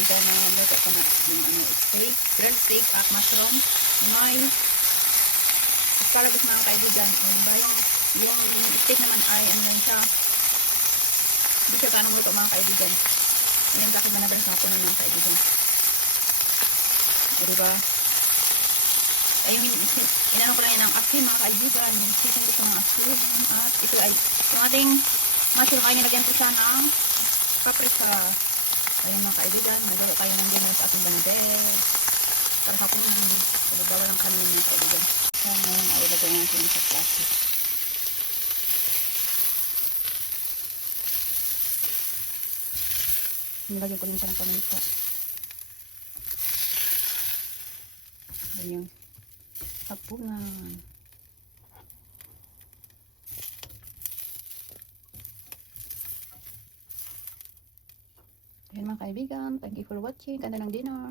kaibigan na luto ko na yung ano, steak, grilled steak at mushroom. May asparagus mga kaibigan. Ano ba yung, yung steak naman ay ano lang siya. Hindi siya ganang luto mga kaibigan. Yan bakit manabalas na ako ng kaibigan. O diba? Ay, yung inanong ko lang yan ng asin mga kaibigan. Season ko sa mga asin. At ito ay yung ating mushroom ay nilagyan ko siya ng paprika. Ayun mga kaibigan, magluto tayo ng dinner sa ating banabel. Para hapunan. So, diba walang kanin mga kaibigan. So, ngayon ay ilagay natin sa plastic. Nilagyan ko din siya ng paminta. Ayan yung hapunan. Ayan mga kaibigan, thank you for watching. Ganda ng dinner.